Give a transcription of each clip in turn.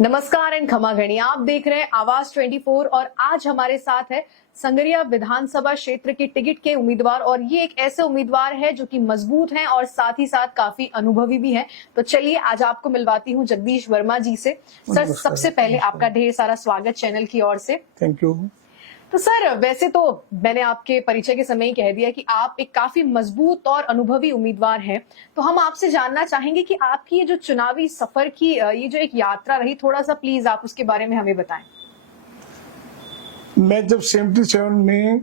नमस्कार एंड खमा गणी, आप देख रहे हैं आवाज 24 और आज हमारे साथ है संगरिया विधानसभा क्षेत्र के टिकट के उम्मीदवार और ये एक ऐसे उम्मीदवार है जो कि मजबूत हैं और साथ ही साथ काफी अनुभवी भी हैं। तो चलिए आज आपको मिलवाती हूं जगदीश वर्मा जी से। सर, सबसे पहले आपका ढेर सारा स्वागत चैनल की ओर से। Thank you. तो सर, वैसे तो मैंने आपके परिचय के समय ही कह दिया कि आप एक काफी मजबूत और अनुभवी उम्मीदवार हैं। तो हम आपसे जानना चाहेंगे कि आपकी ये जो चुनावी सफर की ये जो एक यात्रा रही, थोड़ा सा प्लीज आप उसके बारे में हमें बताएं। मैं जब 77 में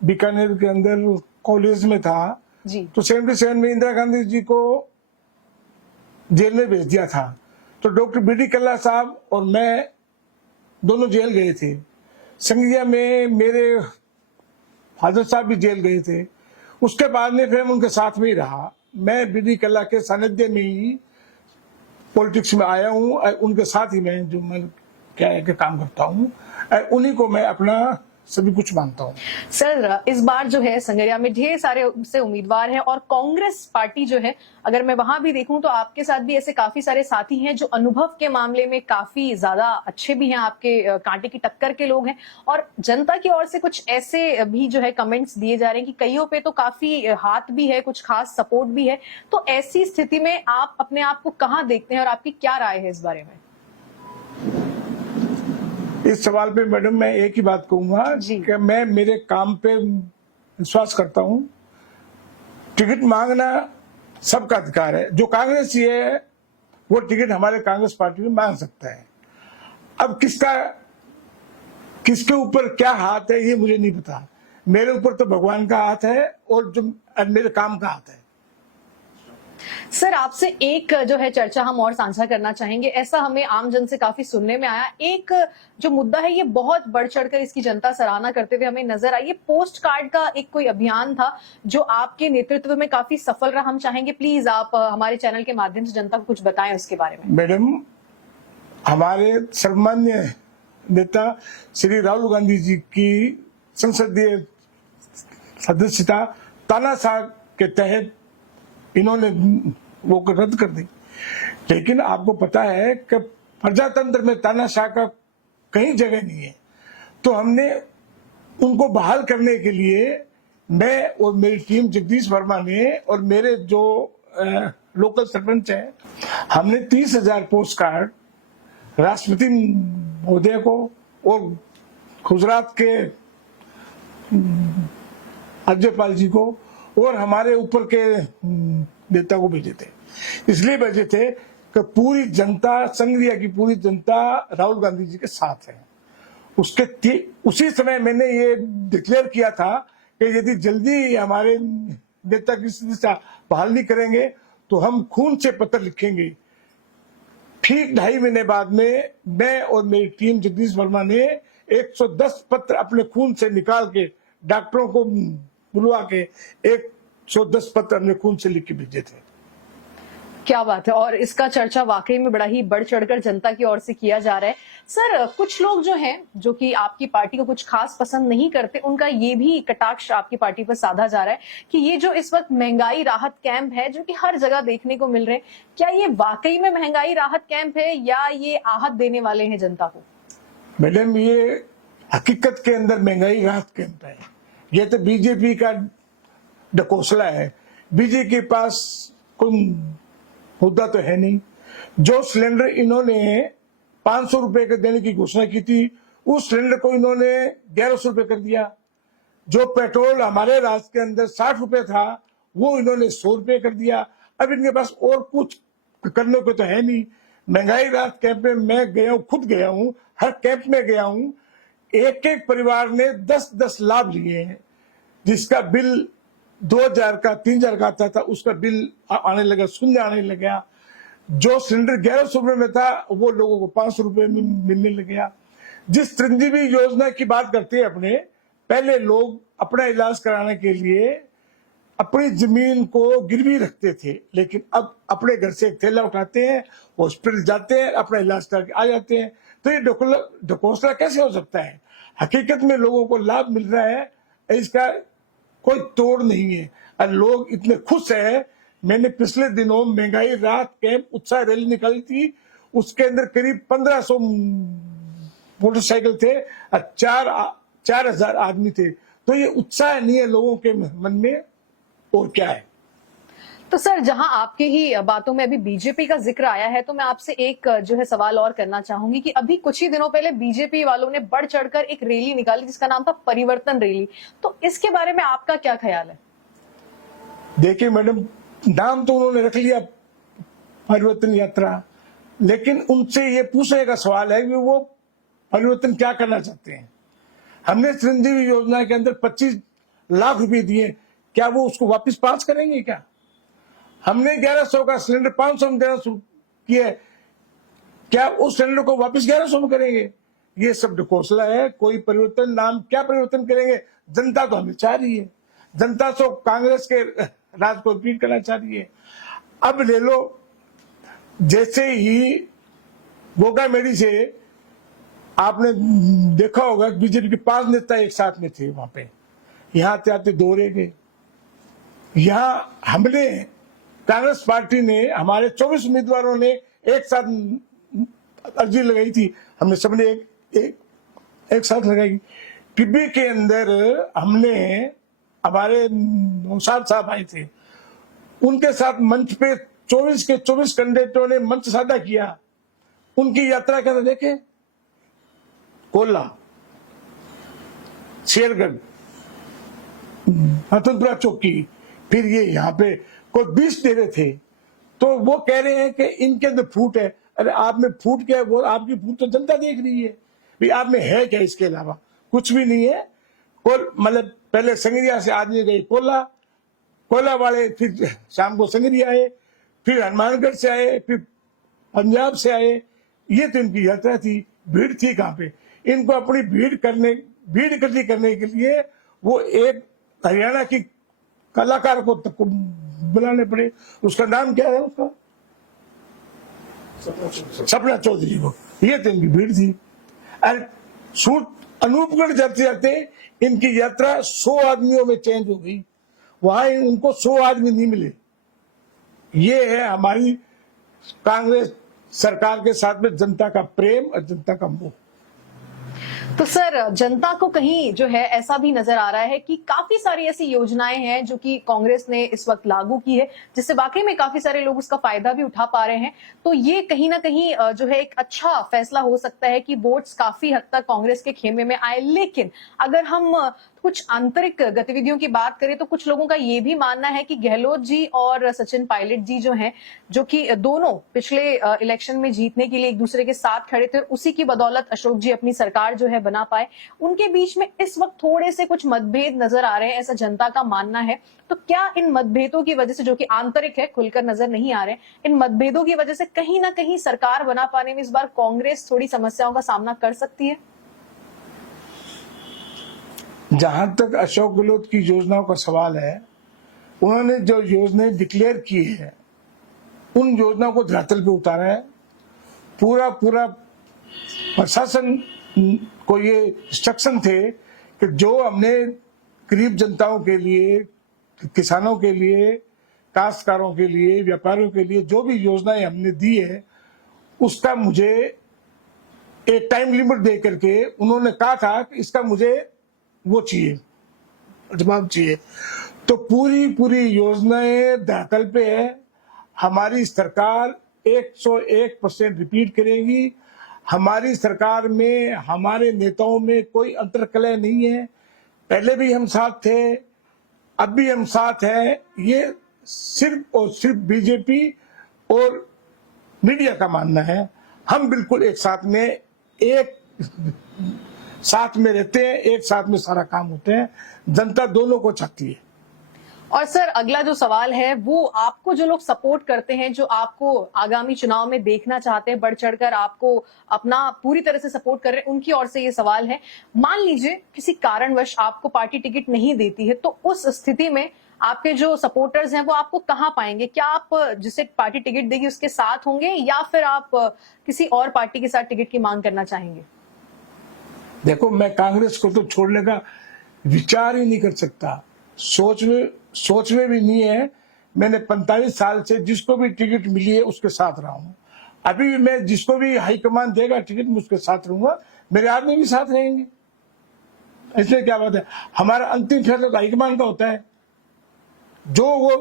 बीकानेर के अंदर कॉलेज में था जी, तो 77 में इंदिरा गांधी जी को जेल में भेज दिया था। तो डॉक्टर बी.डी. कल्ला साहब और मैं दोनों जेल गए थे। संगरिया में मेरे फादर साहब भी जेल गए थे। उसके बाद में फिर मैं उनके साथ में ही रहा। मैं बी.डी. कल्ला के सानिध्य में ही पॉलिटिक्स में आया हूँ। उनके साथ ही मैं क्या है कि काम करता हूँ। उन्हीं को मैं अपना सभी कुछ मानता हूँ। सर, इस बार जो है संगरिया में ढेर सारे से उम्मीदवार हैं और कांग्रेस पार्टी जो है, अगर मैं वहां भी देखूं तो आपके साथ भी ऐसे काफी सारे साथी हैं जो अनुभव के मामले में काफी ज्यादा अच्छे भी हैं, आपके कांटे की टक्कर के लोग हैं। और जनता की ओर से कुछ ऐसे भी जो है कमेंट्स दिए जा रहे हैं कि कईयों पे तो काफी हाथ भी है, कुछ खास सपोर्ट भी है। तो ऐसी स्थिति में आप अपने आप को कहाँ देखते हैं और आपकी क्या राय है इस बारे में? इस सवाल पे मैडम मैं एक ही बात कहूंगा कि मैं मेरे काम पे विश्वास करता हूं। टिकट मांगना सबका अधिकार है। जो कांग्रेसी है वो टिकट हमारे कांग्रेस पार्टी में मांग सकता है। अब किसके ऊपर क्या हाथ है ये मुझे नहीं पता। मेरे ऊपर तो भगवान का हाथ है और जो मेरे काम का हाथ है। सर, आपसे एक जो है चर्चा हम और साझा करना चाहेंगे। ऐसा हमें आम जन से काफी सुनने में आया, एक जो मुद्दा है ये बहुत बढ़ चढ़कर इसकी जनता सराहना करते हुए हमें नजर आई। ये पोस्ट कार्ड का एक कोई अभियान था जो आपके नेतृत्व में काफी सफल रहा। हम चाहेंगे प्लीज आप हमारे चैनल के माध्यम से जनता को कुछ बताएं उसके बारे में। मैडम, हमारे सर्वमान्य नेता श्री राहुल गांधी जी की संसदीय सदस्यता तानाशाह के तहत इन्होंने वो रद्द कर दी। लेकिन आपको पता है कि प्रजातंत्र में तानाशाह का कहीं जगह नहीं है। तो हमने उनको बहाल करने के लिए मैं और मेरी टीम जगदीश वर्मा ने और मेरे जो लोकल सरपंच हैं, हमने 30,000 पोस्ट कार्ड राष्ट्रपति महोदय को और गुजरात के राज्यपाल जी को और हमारे ऊपर के नेता को भेजे थे। इसलिए भेजे थे कि पूरी जनता, संगरिया की पूरी जनता राहुल गांधी जी के साथ है। उसी समय मैंने ये डिक्लेयर किया था कि यदि जल्दी हमारे नेता की सदस्यता बहाल नहीं करेंगे तो हम खून से पत्र लिखेंगे। ठीक 2.5 महीने बाद में मैं और मेरी टीम जगदीश वर्मा ने 110 पत्र अपने खून से निकाल के डॉक्टरों को बुलवा के 110 पत्र हमने खून से लिख के भेजे थे। क्या बात है, और इसका चर्चा वाकई में बड़ा ही बढ़ चढ़कर जनता की ओर से किया जा रहा है। सर, कुछ लोग जो हैं जो कि आपकी पार्टी को कुछ खास पसंद नहीं करते, उनका ये भी कटाक्ष आपकी पार्टी पर साधा जा रहा है कि ये जो इस वक्त महंगाई राहत कैंप है जो कि हर जगह देखने को मिल रहे हैं, क्या ये वाकई में महंगाई राहत कैंप है या ये आहत देने वाले हैं जनता को? मैडम, ये हकीकत के अंदर महंगाई राहत कैंप है। ये तो बीजेपी का ढकोसला है। बीजेपी के पास कोई मुद्दा तो है नहीं। जो सिलेंडर इन्होंने 500 रुपए के देने की घोषणा की थी, उस सिलेंडर को इन्होंने 1100 रुपए कर दिया। जो पेट्रोल हमारे राज्य के अंदर 60 रुपए था, वो इन्होंने 100 रुपए कर दिया। अब इनके पास और कुछ करने को तो है नहीं। महंगाई राहत कैंप में मैं गया हूँ, खुद गया हूँ, हर कैंप में गया हूँ। एक एक परिवार ने 10-10 लाभ लिए हैं, जिसका बिल 2,000 का 3,000 का आता था, उसका बिल आने लगा, शून्य आने लगा। जो सिलेंडर 1100 रुपए में था वो लोगों को 500 रुपए में मिलने लग गया। जिस संजीवनी योजना की बात करते हैं अपने, पहले लोग अपना इलाज कराने के लिए अपनी जमीन को गिरवी रखते थे, लेकिन अब अपने घर से एक थैला उठाते हैं, हॉस्पिटल जाते हैं, अपना इलाज करके आ जाते हैं। तो ये ढकोसला कैसे हो सकता है? हकीकत में लोगों को लाभ मिल रहा है, इसका कोई तोड़ नहीं है और लोग इतने खुश हैं। मैंने पिछले दिनों महंगाई राहत कैंप उत्साह रैली निकाली थी, उसके अंदर करीब 1500 मोटरसाइकिल थे और 4000 आदमी थे। तो ये उत्साह नहीं है लोगों के मन में, और क्या है। तो सर, जहां आपके ही बातों में अभी बीजेपी का जिक्र आया है, तो मैं आपसे एक जो है सवाल और करना चाहूंगी कि अभी कुछ ही दिनों पहले बीजेपी वालों ने बढ़ चढ़कर एक रैली निकाली जिसका नाम था परिवर्तन रैली। तो इसके बारे में आपका क्या ख्याल है? देखिए मैडम, नाम तो उन्होंने रख लिया परिवर्तन यात्रा, लेकिन उनसे ये पूछने का सवाल है कि वो परिवर्तन क्या करना चाहते हैं। हमने चिरंजीवी योजना के अंदर 25 लाख रुपए दिए, क्या वो उसको वापस पास करेंगे क्या? हमने 1100 का सिलेंडर 500 में देना शुरू किया, क्या उस सिलेंडर को वापस 1100 में करेंगे? ये सब ढकोसला है। कोई परिवर्तन, नाम क्या परिवर्तन करेंगे? जनता तो हमें चाह रही है, जनता तो कांग्रेस के राज को रिपीट करना चाह रही है। अब ले लो, जैसे ही गोगा मेडी से आपने देखा होगा बीजेपी के 5 नेता एक साथ में थे वहां पे, यहां आते आते 2 रह गए। यहां हमने, कांग्रेस पार्टी ने, हमारे 24 उम्मीदवारों ने एक साथ अर्जी लगाई थी, हमने सबने एक साथ लगाई। टिब्बी के अंदर हमने, हमारे नौशाद साहब आए थे, उनके साथ मंच पे 24 के 24 कैंडिडेटों ने मंच साझा किया। उनकी यात्रा के अंदर देखे, कोल्ला, शेरगढ़, हथनपुरा चौकी, फिर ये यहाँ पे कोई 20 डेरे थे। तो वो कह रहे हैं कि इनके अंदर फूट है। अरे आप में फूट क्या है? वो आपकी फूट तो जनता देख रही है भाई, आप में है क्या? इसके अलावा कुछ भी नहीं है। और मतलब पहले संगरिया से आदमी गए कोला वाले, फिर शाम को संगरिया आए, फिर हनुमानगढ़ से आए, फिर पंजाब से आए। ये तो इनकी यात्रा थी। भीड़ थी कहाँ पे? इनको अपनी भीड़ इकट्ठी करने के लिए वो एक हरियाणा की कलाकार को बुलाने पड़े। उसका नाम क्या है उसका? सपना चौधरी को। ये तो इनकी भीड़ थी। अनूपगढ़ जाते जाते इनकी यात्रा 100 आदमियों में चेंज हो गई। वहां उनको 100 आदमी नहीं मिले। ये है हमारी कांग्रेस सरकार के साथ में जनता का प्रेम और जनता का मोह। तो सर, जनता को कहीं जो है ऐसा भी नजर आ रहा है कि काफी सारी ऐसी योजनाएं हैं जो कि कांग्रेस ने इस वक्त लागू की है, जिससे वाकई में काफी सारे लोग उसका फायदा भी उठा पा रहे हैं। तो ये कहीं ना कहीं जो है एक अच्छा फैसला हो सकता है कि वोट्स काफी हद तक कांग्रेस के खेमे में आए। लेकिन अगर हम कुछ आंतरिक गतिविधियों की बात करें तो कुछ लोगों का ये भी मानना है कि गहलोत जी और सचिन पायलट जी जो हैं, जो कि दोनों पिछले इलेक्शन में जीतने के लिए एक दूसरे के साथ खड़े थे, उसी की बदौलत अशोक जी अपनी सरकार जो है बना पाए, उनके बीच में इस वक्त थोड़े से कुछ मतभेद नजर आ रहे हैं, ऐसा जनता का मानना है। तो क्या इन मतभेदों की वजह से, जो कि आंतरिक है, खुलकर नजर नहीं आ रहे, इन मतभेदों की वजह से कहीं ना कहीं सरकार बना पाने में इस बार कांग्रेस थोड़ी समस्याओं का सामना कर सकती है? जहां तक अशोक गहलोत की योजनाओं का सवाल है, उन्होंने जो योजनाएं डिक्लेयर की है उन योजनाओं को धरातल पे उतारा है। पूरा प्रशासन को ये इंस्ट्रक्शन थे कि जो हमने गरीब जनताओं के लिए, किसानों के लिए, काश्तकारों के लिए, व्यापारियों के लिए जो भी योजनाएं हमने दी है, उसका मुझे एक टाइम लिमिट दे करके उन्होंने कहा था कि इसका मुझे वो चाहिए, जवाब चाहिए। तो पूरी योजनाएं धरातल पे है। हमारी सरकार 101% रिपीट करेगी। हमारी सरकार में, हमारे नेताओं में कोई अंतर्कलह नहीं है। पहले भी हम साथ थे, अब भी हम साथ हैं। ये सिर्फ और सिर्फ बीजेपी और मीडिया का मानना है। हम बिल्कुल एक साथ में रहते हैं, एक साथ में सारा काम होते हैं। जनता दोनों को चाहती है। और सर, अगला जो सवाल है वो आपको जो लोग सपोर्ट करते हैं, जो आपको आगामी चुनाव में देखना चाहते हैं, बढ़ चढ़कर आपको अपना पूरी तरह से सपोर्ट कर रहे हैं, उनकी ओर से ये सवाल है। मान लीजिए किसी कारणवश आपको पार्टी टिकट नहीं देती है, तो उस स्थिति में आपके जो सपोर्टर्स हैं वो आपको कहाँ पाएंगे? क्या आप जिसे पार्टी टिकट देगी उसके साथ होंगे, या फिर आप किसी और पार्टी के साथ टिकट की मांग करना चाहेंगे? देखो, मैं कांग्रेस को तो छोड़ने का विचार ही नहीं कर सकता, सोच में भी नहीं है। मैंने 45 साल से जिसको भी टिकट मिली है उसके साथ रहा हूं। अभी भी मैं जिसको भी हाईकमान देगा टिकट मैं उसके साथ रहूंगा, मेरे आदमी भी साथ रहेंगे। इसमें क्या बात है, हमारा अंतिम फैसला तो हाईकमान का होता है। जो वो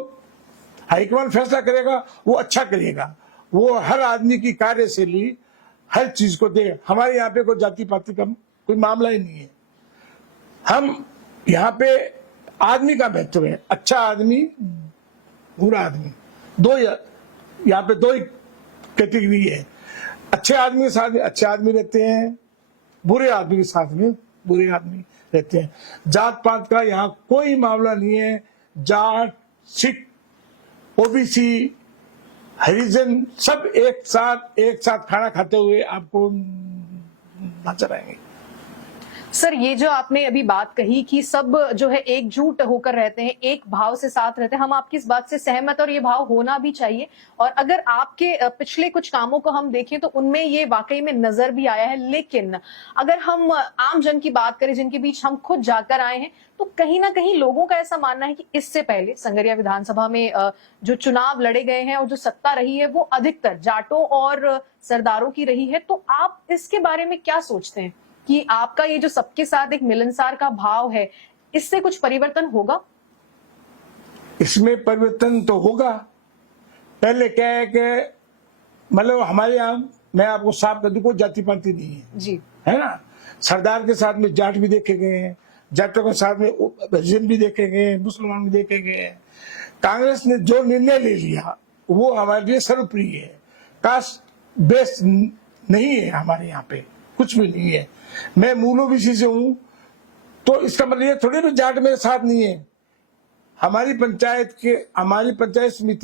हाईकमान फैसला करेगा वो अच्छा करेगा, वो हर आदमी की कार्यशैली हर चीज को देगा। हमारे यहाँ पे कोई जाति पाति का कोई मामला ही नहीं है। हम यहाँ पे आदमी का महत्व है, अच्छा आदमी बुरा आदमी, यहाँ पे दो ही कैटेगरी है। अच्छे आदमी के साथ में अच्छे आदमी रहते हैं, बुरे आदमी के साथ में बुरे आदमी रहते हैं। जात पात का यहाँ कोई मामला नहीं है। जाट, सिख, ओबीसी, हरिजन सब एक साथ खाना खाते हुए आपको नजर आएंगे। सर, ये जो आपने अभी बात कही कि सब जो है एकजुट होकर रहते हैं, एक भाव से साथ रहते हैं, हम आपकी इस बात से सहमत, और ये भाव होना भी चाहिए। और अगर आपके पिछले कुछ कामों को हम देखें तो उनमें ये वाकई में नजर भी आया है। लेकिन अगर हम आम जन की बात करें, जिनके बीच हम खुद जाकर आए हैं, तो कहीं ना कहीं लोगों का ऐसा मानना है कि इससे पहले संगरिया विधानसभा में जो चुनाव लड़े गए हैं और जो सत्ता रही है वो अधिकतर जाटों और सरदारों की रही है। तो आप इसके बारे में क्या सोचते हैं कि आपका ये जो सबके साथ एक मिलनसार का भाव है, इससे कुछ परिवर्तन होगा? इसमें परिवर्तन तो होगा। पहले क्या है कि मतलब हमारे यहाँ, मैं आपको साफ कर दूं, कोई जाति पाति नहीं है जी, है ना। सरदार के साथ में जाट भी देखे गए हैं, जाटों के साथ में हरिजन भी देखे गए हैं, मुसलमान भी देखे गए हैं। कांग्रेस ने जो निर्णय ले लिया वो हमारे लिए सर्वप्रिय है। कास्ट बेस नहीं है हमारे यहाँ पे, कुछ भी नहीं है। मैं मूलों से हूं, तो इसका मतलब ये थोड़ी ना जाट मेरे साथ नहीं है। हमारी पंचायत समिति